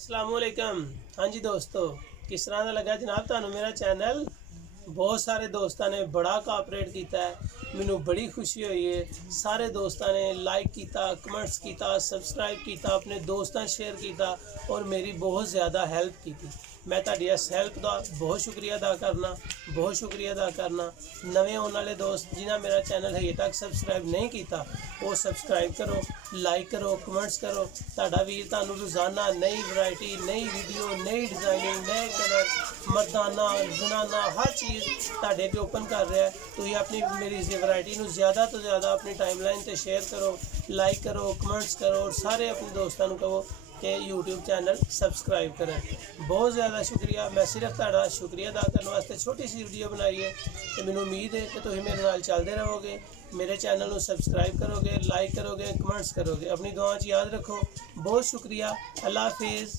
अस्सलामुअलैकुम। हाँ जी दोस्तों, किस तरह का लगा जनाब तुहानू मेरा चैनल। बहुत सारे दोस्तों ने बड़ा कोऑपरेट किया है, मैनू बड़ी खुशी हुई है। सारे दोस्तों ने लाइक किया, कमेंट्स किया, सब्सक्राइब किया, अपने दोस्तों शेयर किया और मेरी बहुत ज़्यादा हेल्प की थी। मैं तुहाडी इस हेल्प का बहुत शुक्रिया अदा करना, बहुत शुक्रिया अदा करना। नवे आने वाले दोस्त जिन्हें मेरा चैनल अजे तक सब्सक्राइब नहीं किया वो सब्सक्राइब करो, लाइक करो, कमेंट्स करो। तुहाडा वीर तुहानू रोज़ाना नई वैरायटी, नई वीडियो, नई डिज़ाइनिंग, नए कलर, मर्दाना जनाना हर चीज़ तुहाडे ते ओपन कर रहा है। तुसीं अपनी मेरी इस वैरायटी नू ज़्यादा तो ज़्यादा अपनी टाइमलाइन ते शेयर करो, लाइक करो, कमेंट्स करो और सारे अपने दोस्तों को कहो कि यूट्यूब चैनल सब्सक्राइब करें। बहुत ज़्यादा शुक्रिया। मैं सिर्फ तुहाडा शुक्रिया अदा करने वास्ते छोटी सी वीडियो बनाई है तो मैनू उम्मीद है कि तुसीं मेरे नाल चलते रहोगे, मेरे चैनल को सब्सक्राइब करोगे, लाइक करोगे, कमेंट्स करोगे। अपनी दुआ च याद रखो। बहुत शुक्रिया। अल्लाह हाफिज़।